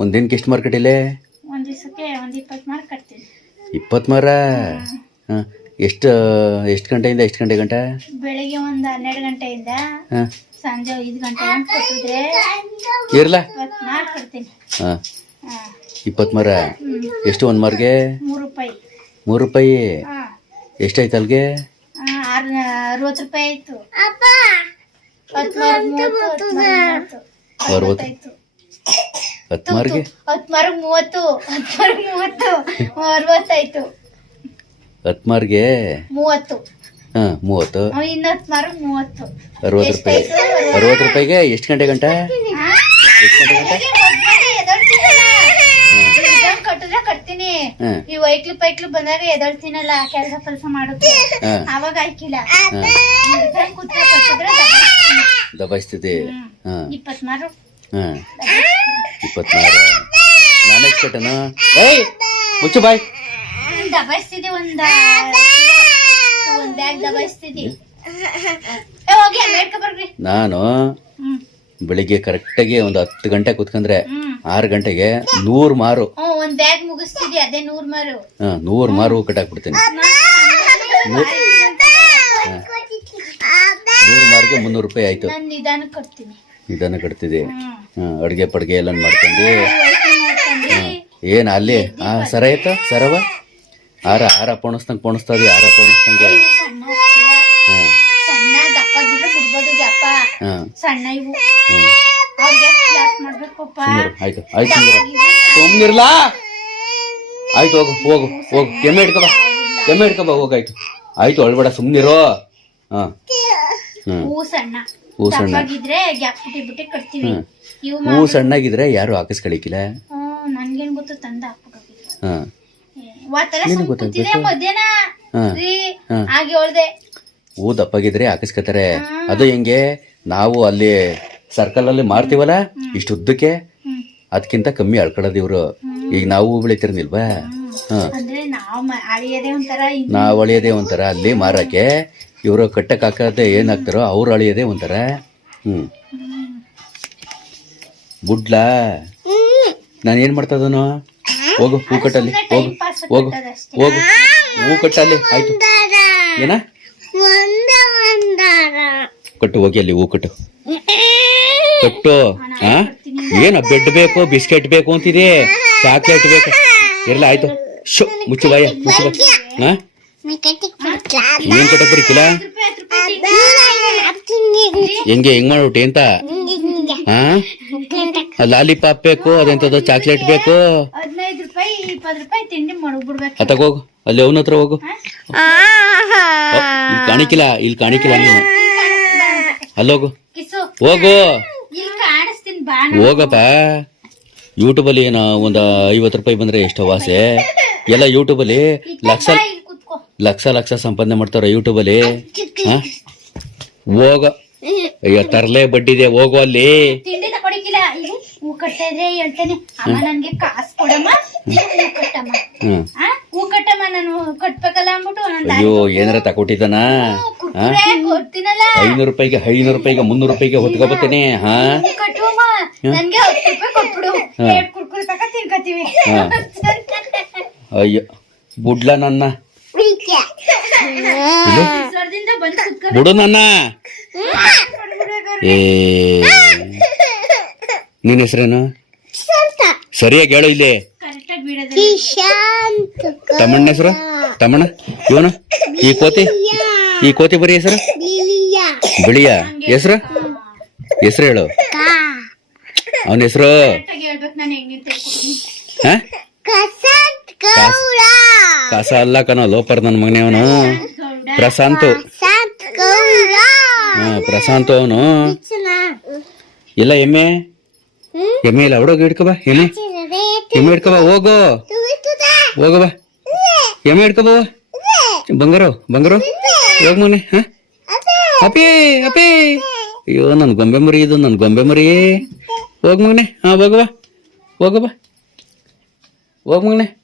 ಒಂದು ದಿನಕ್ಕೆ ಎಷ್ಟು ಮಾರ್ಕೆಟ್ ಕಟ್ಟಿಲೆ? ಒಂದ್ ದಿವಸಕ್ಕೆ ಒಂದ್ ಇಪ್ಪತ್ತು ಮಾರ್ಕ್ ಕಟ್ತೀನಿ. ಇಪ್ಪತ್ತು ಮಾರ? ಹಾಂ. ಎಷ್ಟು ಎಷ್ಟು ಗಂಟೆಯಿಂದ ಎಷ್ಟು ಗಂಟೆ ಗಂಟೆ? ಬೆಳಿಗ್ಗೆ ಒಂದ್ ಹನ್ನೆರಡು ಗಂಟೆಯಿಂದ ಹಾಂ. ಸಂಜೆ ಐದು ಗಂಟೆ ಕಟ್ಟಿದ್ರೆ ಇರಲ್ಲ ಇಪ್ಪತ್ತು ಮಾರ್ಕ್ ಕಟ್ತೀನಿ. ಹಾಂ. ಹಾ. ಇಪ್ಪತ್ತು ಮರ? ಎಷ್ಟು ಒಂದು ಮಾರ್ಗೆ? ಮೂರು ರೂಪಾಯಿ. ಮೂರು ರೂಪಾಯಿ? ಹಾ. ಎಷ್ಟಾಯ್ತು ಅಲ್ಲಿಗೆ ಅರವತ್ತು ರೂಪಾಯಿ ಆಯ್ತು. ಅರವತ್ತು. ಹತ್ತು ಮಾರ್ಗೆ? ಹತ್ತು ಮೂವತ್ತು ಹತ್ತು ಮೂವತ್ತು ಅರವತ್ತಾಯ್ತು ಹತ್ತು ಮಾರ್ಗೆ? ಮೂವತ್ತು. ಹಾ ಮೂವತ್ತು. ಅವ್ ಇನ್ನು ಹತ್ತು ಮಾರ್ಕ್ ಮೂವತ್ತು. ಅರವತ್ತು ರೂಪಾಯಿ? ಅರವತ್ತು ರೂಪಾಯಿಗೆ ಎಷ್ಟು ಗಂಟೆ ಗಂಟ? ಎಷ್ಟು ಗಂಟೆ ಕಟ್ಟಿದ್ರೆ ಕಟ್ತೀನಿ. ಹಾಂ. ಈ ವೈಕ್ಲು ಪೈಕ್ಲು ಬಂದಾಗ ಎದಳ್ತೀನಲ್ಲ ಕೆಲಸ ಕೆಲಸ ಹಾಂ. ಅವಾಗ ಆಯ್ಕಿಲ್ಲ ಕೂತ್ರೆ ಕಟ್ಟಿದ್ರೆ. ದಬಾಯಿಸ್ತಿದ್ದೆ. ಹಾಂ. ಹಾಂ. ಇಪ್ಪತ್ನಾರು. ನಾನು ಎಷ್ಟು ಕಟ್ಟನು? ಏಯ್ ಮುಚ್ಚು ಬಾಯ್. ದಬಾಯಿಸ್ತಿದ್ದೆ ಒಂದ ಒಂದ್ ಬ್ಯಾಗ್ ದಬಾಯಿಸ್ತಿದ್ದಿ ಏ, ಹೋಗಿ ಮೇಡ್ಕ ಬರ್ರಿ. ನಾನು ಬೆಳಿಗ್ಗೆ ಕರೆಕ್ಟಾಗಿ ಒಂದು ಹತ್ತು ಗಂಟೆ ಕೂತ್ಕೊಂಡ್ರೆ ಆರು ಗಂಟೆಗೆ ನೂರು ಮಾರು. ಹ್ಮ್ ಒಂದ್ ಬ್ಯಾಗ್ ಮುಗಿಸ್ತಿದ್ದಿ ಅದೇ ನೂರ್ ಮಾರು. ಹಾಂ ನೂರು ಮಾರು ಕಟ್ಟಾಕ್ಬಿಡ್ತೀನಿ. ನೂರು ಮಾರಿಗೆ ಮುನ್ನೂರು ರೂಪಾಯಿ ಆಯಿತು. ನಾನು ನಿಧಾನಕ್ಕೆ ಕಟ್ತೀನಿ ನಿಧಾನ ಕಟ್ತಿದ್ದೆ. ಹ್ಮ್. ಅಡುಗೆ ಪಡ್ಗೆ ಎಲ್ಲ ಮಾಡ್ಕೊಂಡು. ಏನು ಅಲ್ಲಿ? ಹಾಂ ಸರ ಆಯ್ತಾ ಸರವ? ಆರ ಆರ ಪೋಣಿಸ್ದಂಗೆ ಪೋಣಿಸ್ತದೆ ಆರ ಪೋಣಿಸ್ದಂಗೆ? ಆಯ್ತು ಆಯ್ತು ಸುಮ್ಮನಿರ್ಲಾ ಆಯ್ತು ಹೋಗು ಹೋಗು ಹೋಗು. ಕೆಮ್ಮೆ ಹಿಡ್ಕೊ ಕೆಮ್ಮೆ ಆಯ್ತು ಹೋಗಾಯ್ತು ಆಯ್ತು. ಅಳ್ಬೇಡ ಸುಮ್ಮನಿರೋ ಹಾಂ ಹ್ಞೂ ಹೂ ಸಣ್ಣ ಹೂ ಸಣ್ಣ ಹ್ಮ್. ಹೂ ಸಣ್ಣಾಗಿದ್ರೆ ಯಾರು ಹಾಕಿಸ್ಕೊಳಿಕ್ಕಿಲ್ಲ? ಹ್ಮ್ ನನ್ಗೇನ್ ಗೊತ್ತು ತಂದ ಹಾಂ. ನಿನಗ್ ಗೊತ್ತಾಗ್ಬೇಕು? ಮಧ್ಯಾಹ್ನ? ಹಾಂ ರೀ ಹಾಂ. ಹಾಗೆ ಹೇಳ್ದೆ. ಹೂ ದಪ್ಪಗಿದ್ರೆ ಹಾಕಿಸ್ಕೊತಾರೆ. ಅದು ಹೆಂಗೆ? ನಾವು ಅಲ್ಲಿ ಸರ್ಕಲ್ ಅಲ್ಲಿ ಮಾರ್ತೀವಲ್ಲ ಇಷ್ಟು ಉದ್ದಕ್ಕೆ ಹ್ಮ್. ಅದಕ್ಕಿಂತ ಕಮ್ಮಿ ಅಳ್ಕೊಳ್ಳೋದು ಇವರು. ಈಗ ನಾವು ಹೂ ಬೆಳಿತಿರ್ನಿಲ್ವಾ ಹಾಂ. ಅಂದ್ರೆ ನಾವ್ ಮ- ಅಳಿಯೋದೇ ಒಂಥರ ಇನ್ನು ನಾವು ಅಳಿಯೋದೇ ಒಂಥರ ಅಲ್ಲಿ ಮಾರಕ್ಕೆ. ಇವರು ಕಟ್ಟಕ್ಕೆ ಹಾಕೋದೇ ಏನಾಗ್ತಾರೋ ಅವ್ರು ಅಳಿಯೋದೇ ಒಂಥರ. ಹ್ಞೂ ಬುಡ್ಲಾ ನಾನು ಏನು ಇದನ್ನು ಹೋಗು ಹೂ ಕಟ್ಟಲ್ಲಿ ಹೋಗು ಹೋಗು. ಹೋಗು ಹೂ ಕಟ್ಟಲ್ಲಿ ಆಯ್ತು ಏನ ಕಟ್ಟು ಹೋಗಿ ಅಲ್ಲಿ ಹೂ ಕಟ್ಟು ಕಟ್ಟು ಹಾ ಏನ ಬೆಡ್ ಬೇಕು ಬಿಸ್ಕೆಟ್ ಬೇಕು ಅಂತಿದೆ ಚಾಕ್ಲೇಟ್ ಬೇಕು ಇರಲ್ಲ ಆಯ್ತು ಶು ಮುಚ್ಚು ಬಾಯ ಮುಚ್ಚು ಬಾಯ್ ಹಾ ಏನ್ ಕಟ್ಟ ಬರೀಕಿಲ್ಲ ಹೆಂಗೆ ಹೆಂಗ್ ಮಾಡ್ಬಿಟ್ಟು ಅಂತ ಹಾ ಲಾಲಿಪಾಪ್ ಬೇಕು ಅದೆಂತದ ಚಾಕ್ಲೇಟ್ ಬೇಕು. ಹದಿನೈದು ರೂಪಾಯಿ ಇಪ್ಪತ್ತು ರೂಪಾಯಿ ತಿಂಡಿ ಮಾಡ್ಬಿಡ್ಬೇಕು. ಅತ್ತಾಗ ಹೋಗು ಅಲ್ಲಿ ಅವನ ಹತ್ರ ಹೋಗು. ಇಲ್ಲಿ ಕಾಣಿಕಿಲ್ಲ ಇಲ್ಲಿ ಕಾಣಿಕಿಲ್ಲ ನೀನು. ಅಲ್ಲೋಗು ಕಿಸು. ಹೋಗು. ಇಲ್ಲಿ ಯೂಟ್ಯೂಬ್ ಬಾ ಹೋಗಪ್ಪ. ಯೂಟ್ಯೂಬಲ್ಲಿ ಐವತ್ ಒಂದು ಐವತ್ತು ರೂಪಾಯಿ ಬಂದ್ರೆ ಎಷ್ಟು ವಾಸೆ. ಎಲ್ಲ ಯೂಟ್ಯೂಬಲ್ಲಿ ಲಕ್ಷ ಬಾ ಇಲ್ಲಿ ಕುತ್ಕೋ. ಲಕ್ಷ ಲಕ್ಷ ಸಂಪಾದನೆ ಮಾಡ್ತಾರ ಯೂಟ್ಯೂಬಲ್ಲಿ ಅಲ್ಲಿ. ಹೋಗ. ಅಯ್ಯೋ ತರ್ಲೆ ಬಡ್ಡಿದೆ ಹೋಗು ಅಲ್ಲಿ. ತಿಂಡಿ ತಕೊಡಿಕಿಲ್ಲ ಇಲ್ಲಿ ಹೂ ಕಟ್ತಾ ಇದ್ರೆ ಹೇಳ್ತೇನೆ. ಅಮ್ಮ ನನ್ಗೆ ಕಾಸು ಕೊಡಮ್ಮ. ಹೂ ಕಟ್ಟಮ್ಮ. ಹ್ಮ್. ಆ? ಹೂ ಕಟ್ಟಮ್ಮ ನಾನು ಕಟ್ಬೇಕಲ್ಲ ಅಂದ್ಬಿಟ್ಟು ನನ್ನ ಅಯ್ಯೋ ಏನಾರ ತಕೊಟ್ಟಿದ್ದಾನ? ಕುರ್ಕುರೆ ಕೊಡ್ತೀನಲ್ಲ. ಐನೂರು ರೂಪಾಯಿಗೆ ಐನೂರು ರೂಪಾಯಿಗೆ ಮುನ್ನೂರು ರೂಪಾಯಿಗೆ ಹೊತ್ಕೊಬತ್ತೀನಿ ಹಾ? ಹೂ ಕಟ್ಟುವಮ್ಮ ನನ್ಗೆ ಹತ್ತು ರೂಪಾಯಿ ಕೊಟ್ಬಿಡು. ಎರಡು ಕುರ್ಕುರೆ ತಕ ತಿನ್ಕೋತೀವಿ. ಹಾ. ಅಯ್ಯೋ ಬುಡ್ಲ ನನ್ನ. ಇಲ್ಲಿ ಸ್ವರ್ದಿಂದ ಬಂದು ಕುತ್ಕೊ. ಬಿಡು ನನ್ನ. ಏ. ನಿನ್ನ ಹೆಸರೇನು? ಸರಿಯಾಗಿ ಹೇಳು ಇಲ್ಲಿ. ತಮ್ಮಣ್ಣ ಹೆಸರು? ತಮ್ಮಣ್ಣ? ಇವನು? ಈ ಕೋತಿ? ಈ ಕೋತಿ ಬರೀ ಹೆಸರು? ಬಿಳಿಯ. ಹೆಸರು? ಹೆಸರು ಹೇಳು. ಅವನ ಹೆಸರು? ಕಸ ಅಲ್ಲ ಕಣೋ ಲೋಪರ್ ನನ್ನ ಮಗನೇ ಅವನು. ಪ್ರಶಾಂತ್ ಪ್ರಶಾಂತ್ ಅವನು. ಇಲ್ಲ ಎಮ್ಮೆ. ಎಮ್ಮೆ ಇಲ್ಲ ಹುಡುಗ ಹಿಡ್ಕೊ ಬಾ ಎಮ್ಮೆ. ಎಮ್ಮೆ ಹಿಡ್ಕೊ ಬಾ ಹೋಗು. ಹೋಗು ಬಾ. ಎಮ್ಮೆ ಹಿಡ್ಕಬಾ ಬಂಗಾರು ಬಂಗಾರು. ಹೋಗ್ ಮನೆ ಹಾ. ಅಪಿ ಅಪಿ ಅಯ್ಯೋ ನನ್ ಗೊಂಬೆ ಮರಿ ಇದು ನನ್ ಗೊಂಬೆ ಮರಿ. ಹೋಗ್ ಮಗನೆ ಹಾ ಹೋಗವಾ ಬಾ. ಹೋಗ ಬಾ. ಹೋಗ್ ಮಗನೆ